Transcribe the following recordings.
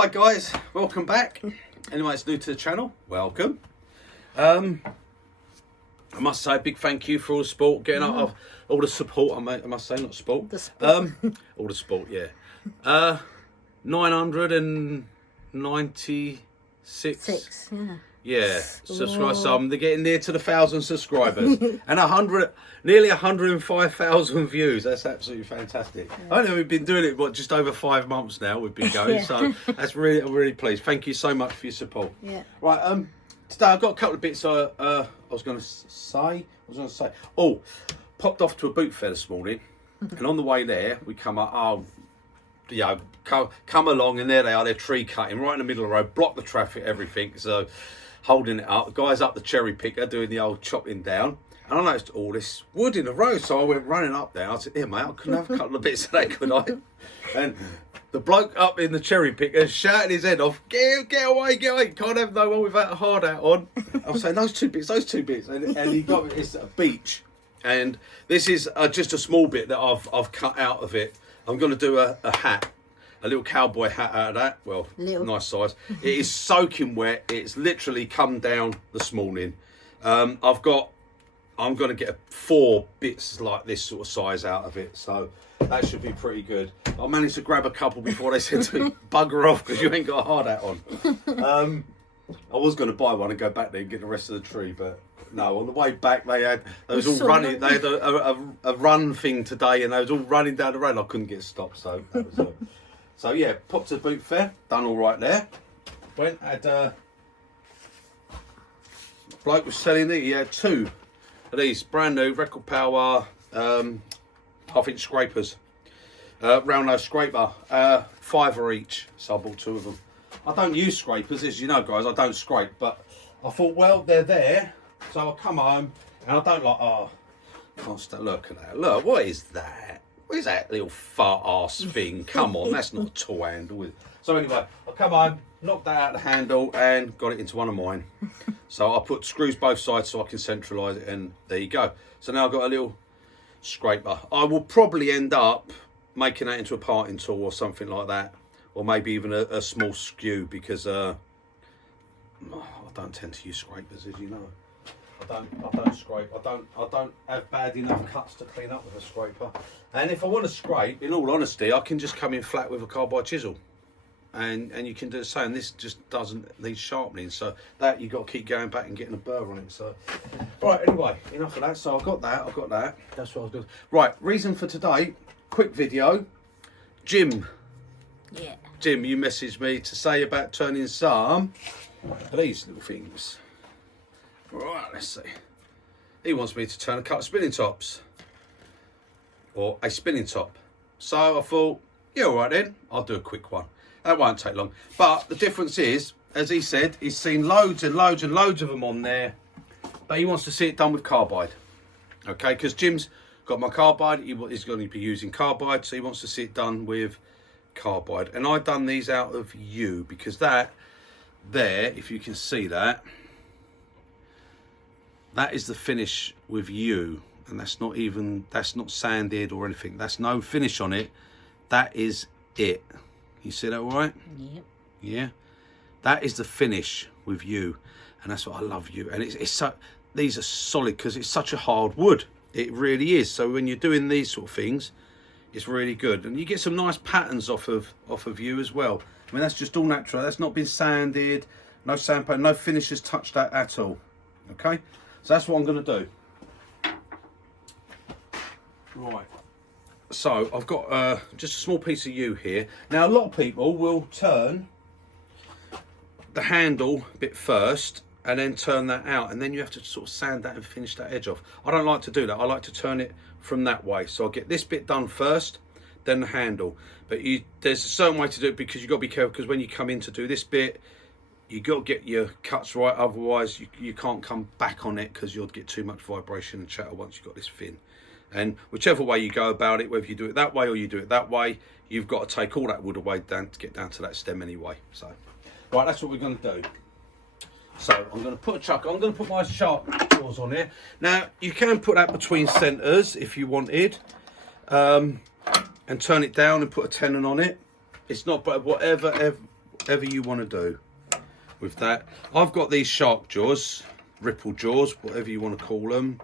Hi guys, welcome back. Anyone that's new to the channel, welcome. I must say a big thank you for all the support, getting up, all the support. I must say, not sport. The sport. All the support, yeah. 996. Six, yeah. Yeah, subscribers. So they're getting near to the 1,000 subscribers and nearly 105,000 views. That's absolutely fantastic. Yeah. I know we've been doing it just over 5 months now. We've been going, Yeah. so I'm really pleased. Thank you so much for your support. Yeah. Right, today I've got a couple of bits. I was going to say. Oh, popped off to a boot fair this morning, and on the way there we come up. Oh, yeah, come along, and there they are. They're tree cutting right in the middle of the road, block the traffic, everything. So. Holding it up, the guy's up the cherry picker doing the old chopping down, and I noticed all this wood in the road, so I went running up there. I said, "Here, mate, I couldn't have a couple of bits of that, could I?" And the bloke up in the cherry picker shouting his head off, "Get away, get away! Can't have no one without a hard hat on." I was saying, those two bits, and he got it's a beach, and this is just a small bit that I've cut out of it. I'm going to do a hat. A little cowboy hat out of that. Well, nice size. It is soaking wet. It's literally come down this morning. I'm going to get 4 bits like this sort of size out of it. So that should be pretty good. I managed to grab a couple before they said to me, bugger off because you ain't got a hard hat on. I was going to buy one and go back there and get the rest of the tree, but no, on the way back they was all running. They had a run thing today, and they was all running down the road. I couldn't get stopped, so that was it. So yeah, popped to the boot fair, done all right there. Went, had bloke was selling it. He had 2 of these brand new record power half-inch scrapers, round nose scraper, £5 each. So I bought 2 of them. I don't use scrapers, as you know, guys. I don't scrape, but I thought, well, they're there, so I'll come home and I don't can't stop looking at that. Look, what is that? What is that little fart ass thing? Come on, that's not a tool handle. So anyway, I come home, knocked that out of the handle and got it into one of mine. So I put screws both sides so I can centralise it, and there you go. So now I've got a little scraper. I will probably end up making that into a parting tool or something like that, or maybe even a small skew, because I don't tend to use scrapers, as you know. I don't scrape. I don't have bad enough cuts to clean up with a scraper. And if I want to scrape, in all honesty, I can just come in flat with a carbide chisel, and you can do the same. This just doesn't need sharpening, so that you've got to keep going back and getting a burr on it. So right, anyway, enough of that. So I've got that. That's what I was doing. Right, reason for today, quick video. Jim, you messaged me to say about turning some of these little things. Right, let's see. He wants me to turn a couple of spinning tops, or a spinning top. So I thought, yeah, all right then, I'll do a quick one. That won't take long. But the difference is, as he said, he's seen loads and loads and loads of them on there, but he wants to see it done with carbide. Okay, because Jim's got my carbide, he's going to be using carbide, so he wants to see it done with carbide. And I've done these out of U, because that there, if you can see that, that is the finish with U, and that's not sanded or anything. That's no finish on it. That is it. You see that all right? Yep. Yeah. That is the finish with U, and that's what I love U. And it's so, these are solid because it's such a hard wood. It really is. So when you're doing these sort of things, it's really good, and you get some nice patterns off of U as well. I mean, that's just all natural. That's not been sanded. No sandpaper. No finishes touched that at all. Okay. So that's what I'm going to do. Right. So I've got just a small piece of U here. Now a lot of people will turn the handle bit first and then turn that out, and then you have to sort of sand that and finish that edge off. I don't like to do that. I like to turn it from that way. So I'll get this bit done first, then the handle. But there's a certain way to do it, because you've got to be careful, because when you come in to do this bit, you got to get your cuts right, otherwise you can't come back on it, because you'll get too much vibration and chatter once you've got this fin. And whichever way you go about it, whether you do it that way or you do it that way, you've got to take all that wood away down to get down to that stem anyway. So, right, that's what we're going to do. So I'm going to put my sharp jaws on here. Now you can put that between centres if you wanted, and turn it down and put a tenon on it. It's not, but whatever whatever you want to do with that. I've got these shark jaws, ripple jaws, whatever you want to call them.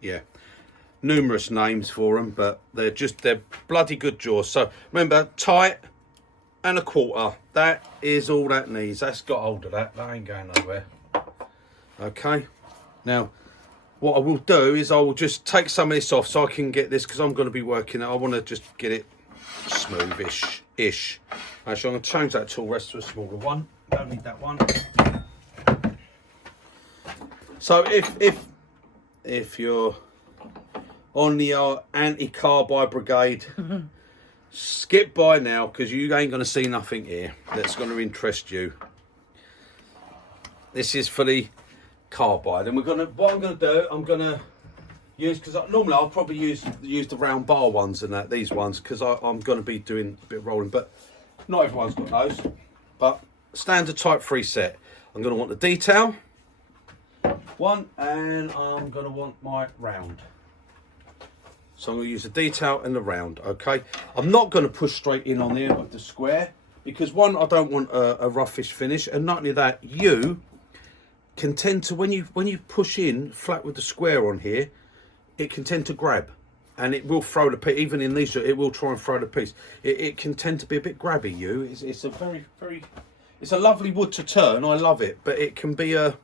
Yeah, numerous names for them, but they're bloody good jaws. So remember, tight and a quarter. That is all that needs. That's got hold of that. That ain't going nowhere. Okay. Now, what I will do is I will just take some of this off so I can get this, because I'm going to be working it. I want to just get it smoothish. Actually, I'm going to change that tool rest to a smaller one. Don't need that one. So if you're on the anti-carbide brigade, skip by now, because you ain't going to see nothing here that's going to interest you. This is for the carbide, and what I'm going to do, I'm going to use, because normally I'll probably use the round bar ones and these ones, because I'm going to be doing a bit of rolling, but not everyone's got those. But standard type 3 set. I'm going to want the detail one, and I'm going to want my round. So I'm going to use the detail and the round. Okay, I'm not going to push straight in on there with the square, because one, I don't want a roughish finish, and not only that, you can tend to, when you push in flat with the square on here, it can tend to grab, and it will throw the piece. Even in these, it will try and throw the piece. It can tend to be a bit grabby. It's a very it's a lovely wood to turn. I love it, but it can be a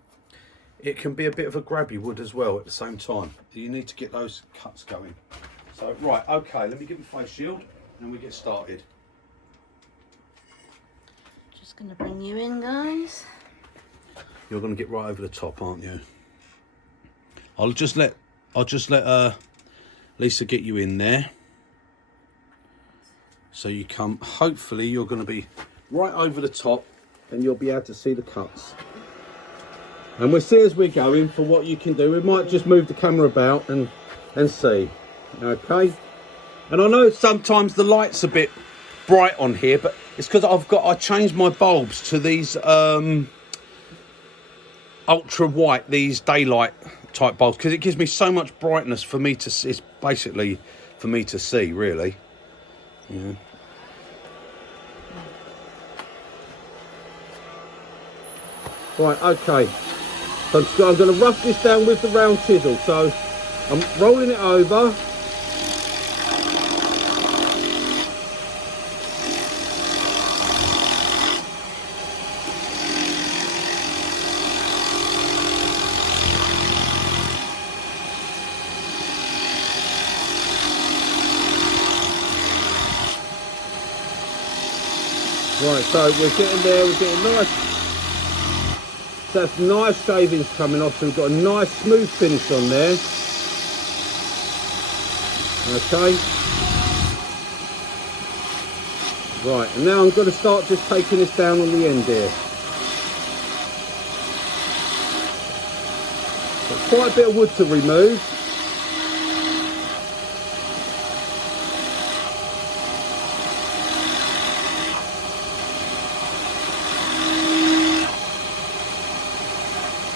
bit of a grabby wood as well at the same time. You need to get those cuts going. So right, okay, let me get my face shield and we get started. Just gonna bring you in, guys. You're going to get right over the top, aren't you? I'll just let Lisa get you in there. So you come, hopefully you're going to be right over the top and you'll be able to see the cuts. And we'll see as we're going for what you can do. We might just move the camera about and see. Okay. And I know sometimes the light's a bit bright on here, but it's because I changed my bulbs to these ultra white, these daylight type bulbs, because it gives me so much brightness for me to see. It's basically for me to see, really. Yeah. Right, okay. So I'm going to rough this down with the round chisel. So I'm rolling it over. Right, so we're getting there, we're getting nice. So that's nice shavings coming off, so we've got a nice smooth finish on there. Okay. Right, and now I'm going to start just taking this down on the end here. Got quite a bit of wood to remove.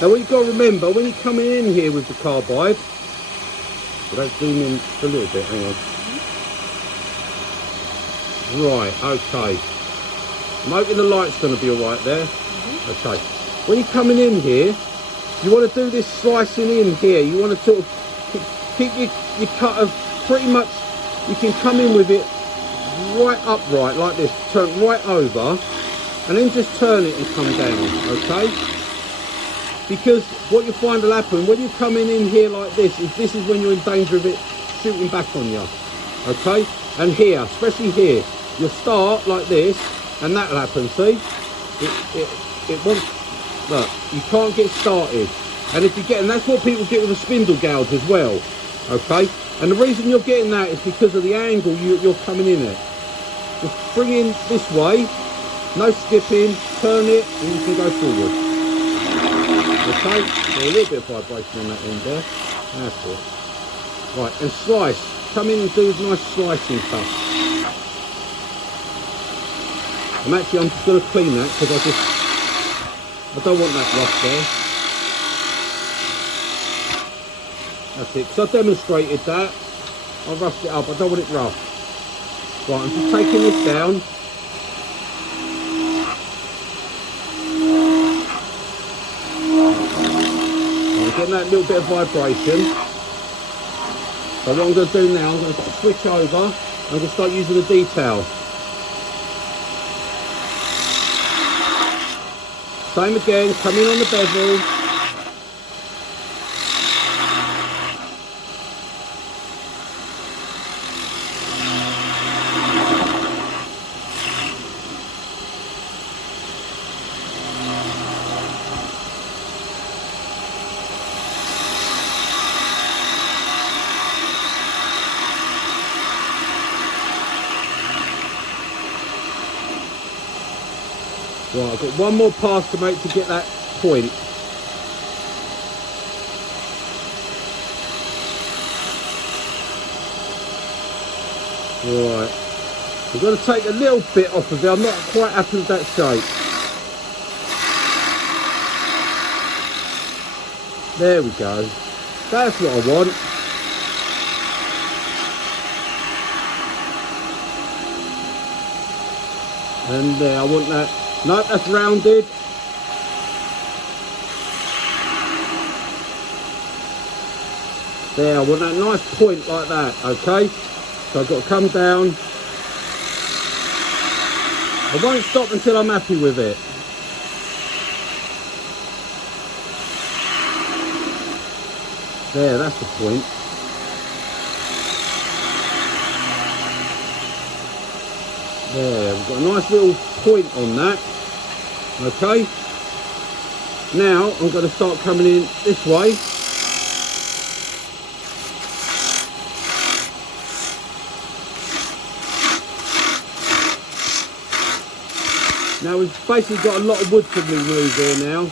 Now what you've got to remember, when you're coming in here with the carbide, let's zoom in just a little bit, hang on. Right, okay. I'm hoping the light's going to be alright there. Okay. When you're coming in here, you want to do this slicing in here. You want to sort of keep your cutter pretty much, you can come in with it right upright like this, turn right over, and then just turn it and come down, okay? Because what you find will happen when you're coming in here like this is when you're in danger of it shooting back on you. Okay? And here, especially here, you'll start like this and that'll happen, see? It wants, look, you can't get started. And if you get, and that's what people get with a spindle gouge as well. Okay? And the reason you're getting that is because of the angle you're coming in at. Just bring in this way, no skipping, turn it, and you can go forward. Okay, so a little bit of vibration on that end there. That's it. Right, and slice. Come in and do a nice slicing cut. I'm just going to clean that because I don't want that rough there. That's it. So I demonstrated that. I roughed it up. I don't want it rough. Right, I'm just taking this down. I'm getting that little bit of vibration. So what I'm going to do now, I'm going to switch over. I'm going to start using the detail. Same again, come in on the bevel. Right, I've got one more pass to make to get that point. Right, I've got to take a little bit off of it. I'm not quite happy with that shape. There we go. That's what I want. And there, I want that. No, that's rounded. There, I want that nice point like that, okay? So I've got to come down. I won't stop until I'm happy with it. There, that's the point. There, we've got a nice little point on that. Okay. Now I'm going to start coming in this way. Now we've basically got a lot of wood to remove here now.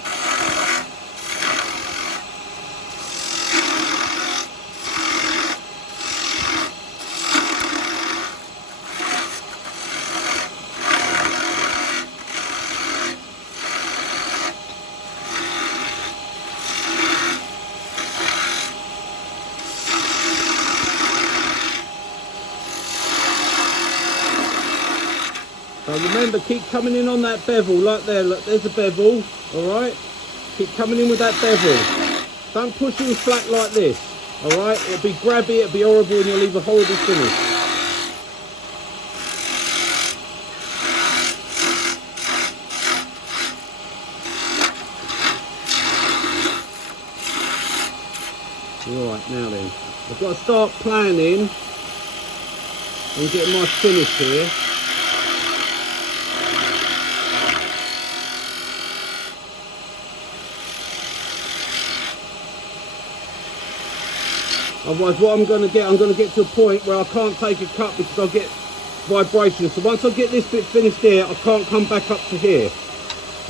So remember, keep coming in on that bevel, like there, look, there's a bevel, alright? Keep coming in with that bevel. Don't push in flat like this, alright? It'll be grabby, it'll be horrible, and you'll leave a horrible finish. Alright, now then, I've got to start planning and getting my finish here. Otherwise what I'm going to get to a point where I can't take a cut because I'll get vibration. So once I get this bit finished here, I can't come back up to here.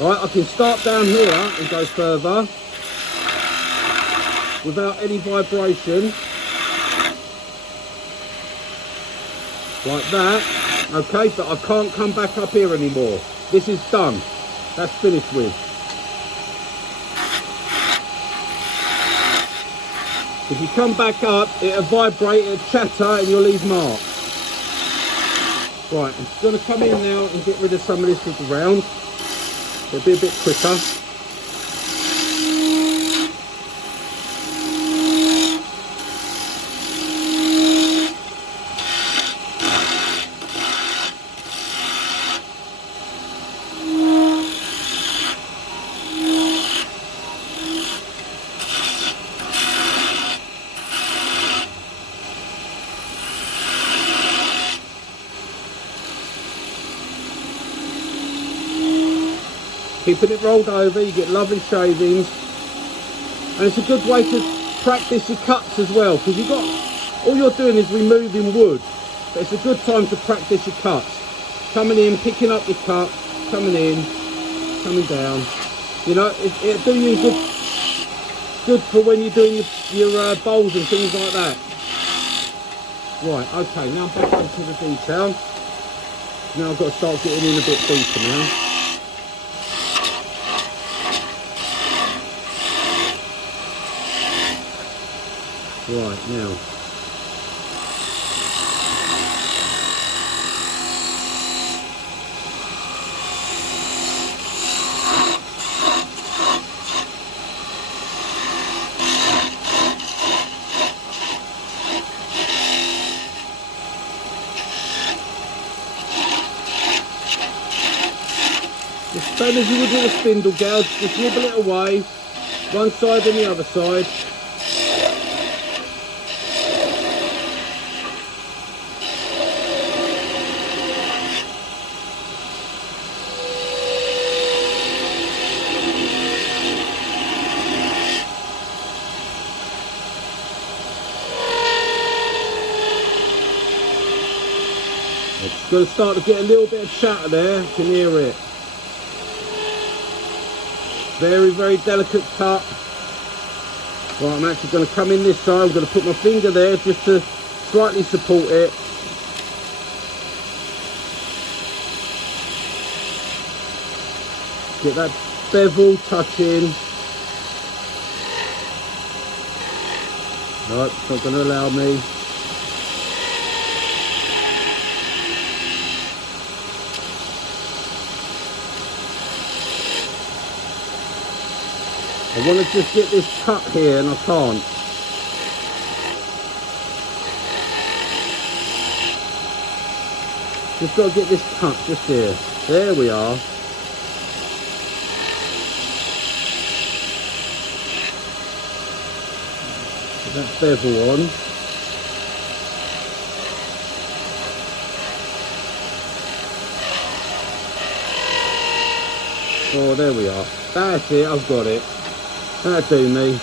Alright, I can start down here and go further without any vibration. Like that. Okay, but I can't come back up here anymore. This is done. That's finished with. If you come back up, it'll vibrate, it'll chatter, and you'll leave marks. Right, I'm just going to come in now and get rid of some of this little round. It'll be a bit quicker. Keeping it rolled over, you get lovely shavings, and it's a good way to practice your cuts as well, because you've got, all you're doing is removing wood, but it's a good time to practice your cuts. Coming in, picking up your cut, coming in, coming down. You know, it'll do you good for when you're doing your bowls and things like that. Right, okay, now I'm back onto the detail. Now I've got to start getting in a bit deeper now. Right, now Same as you would with a spindle gouge, just nibble it away, one side and the other side. It's going to start to get a little bit of chatter there, you can hear it. Very, very delicate cut. Right, I'm actually going to come in this side, I'm going to put my finger there just to slightly support it. Get that bevel touching. No, it's not going to allow me. I want to just get this cut here and I can't. Just got to get this cut just here. There we are. Put that bevel on. Oh, there we are. That's it, I've got it. That'll do me.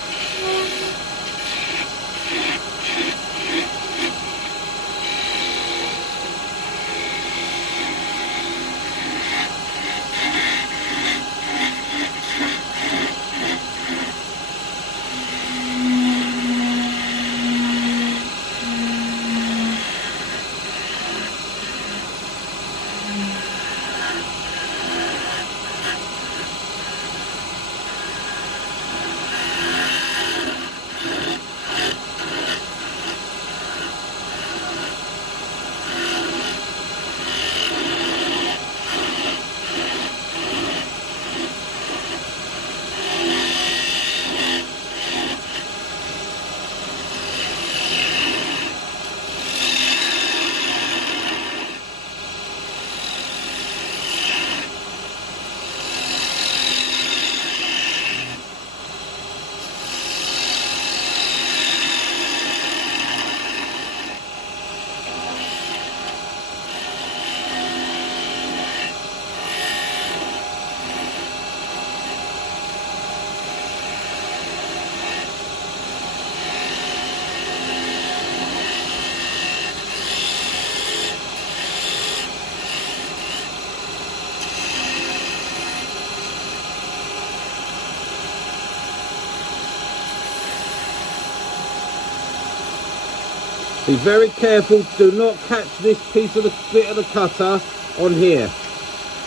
Be very careful, do not catch this piece of the bit of the cutter on here.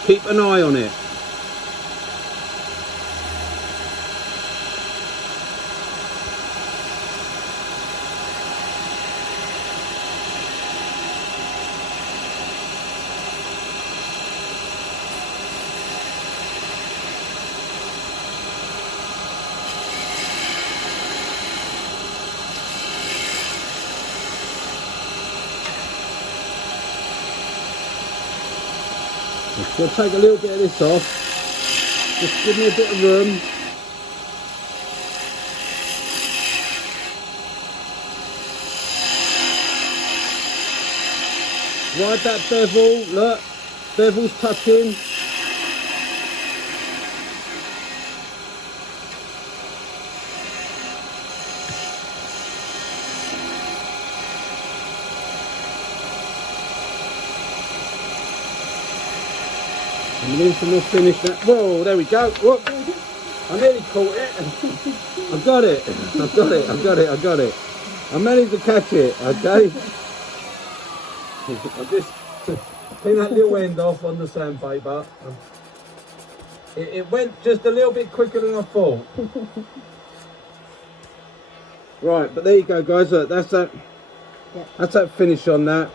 Keep an eye on it. So I'll take a little bit of this off, just give me a bit of room. Ride that bevel, look, bevel's touching. And then we'll finish that. Whoa, there we go. Whoop. I nearly caught it. I got it. I got it. I got it. I got it. I managed to catch it. Okay. I just clean that little end off on the sandpaper. It went just a little bit quicker than I thought. Right, but there you go, guys. Look, that's that. Yeah. That's that finish on that.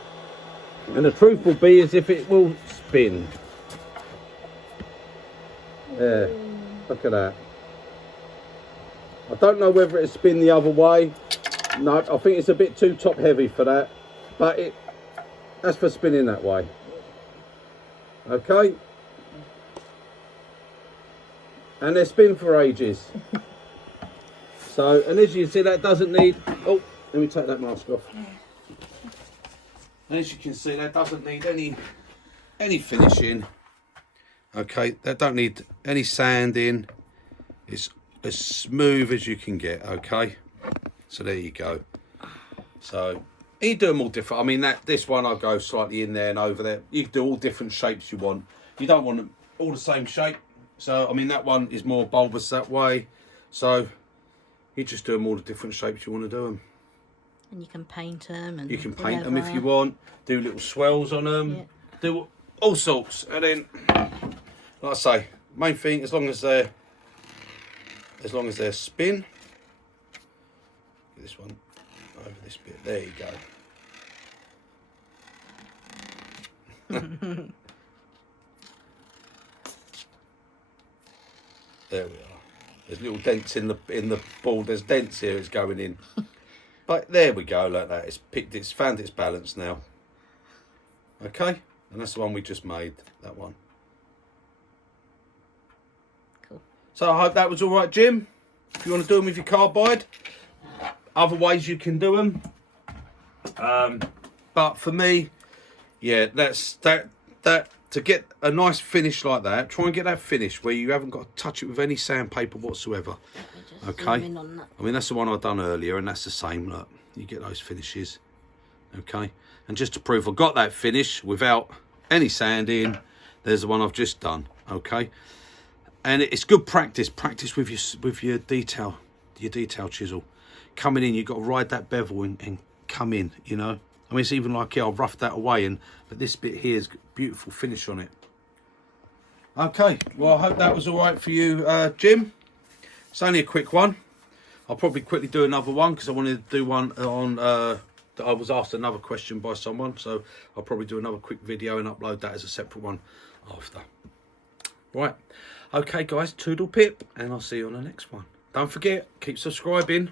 And the truth will be is if it will spin. Yeah, look at that. I don't know whether it'll spin the other way. No, I think it's a bit too top heavy for that. But that's for spinning that way. Okay. and they spin for ages. So, and as you can see, that doesn't need, oh, let me take that mask off. And as you can see, that doesn't need any finishing. Okay, that don't need any sanding. It's as smooth as you can get, okay? So there you go. So you do them all different. I mean, this one I'll go slightly in there and over there. You can do all different shapes you want. You don't want them all the same shape. So, I mean, that one is more bulbous that way. So you just do them all the different shapes you want to do them. And you can paint them. And you can paint them if you want. Do little swells on them. Yeah. Do all sorts. And then, like I say, main thing, as long as they're spin. Get this one over this bit. There you go. There we are. There's little dents in the ball. There's dents here. It's going in. But there we go, like that. It's found its balance now. Okay, and that's the one we just made. That one. Cool. So I hope that was all right, Jim. If you want to do them with your carbide, other ways you can do them. But for me, yeah, that's that. To get a nice finish like that, try and get that finish where you haven't got to touch it with any sandpaper whatsoever. Okay, I mean that's the one I've done earlier, and that's the same. Look, you get those finishes. Okay, and just to prove I've got that finish without any sanding, there's the one I've just done. Okay, and it's good practice. Practice with your detail chisel. Coming in, you've got to ride that bevel and come in. You know, I mean it's even like I've roughed that away, but this bit here is beautiful finish on it. Okay, well I hope that was all right for you, Jim. It's only a quick one. I'll probably quickly do another one because I wanted to do one on I was asked another question by someone, so I'll probably do another quick video and upload that as a separate one after. Right, okay guys, toodle pip, and I'll see you on the next one. Don't forget, keep subscribing.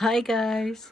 Bye guys.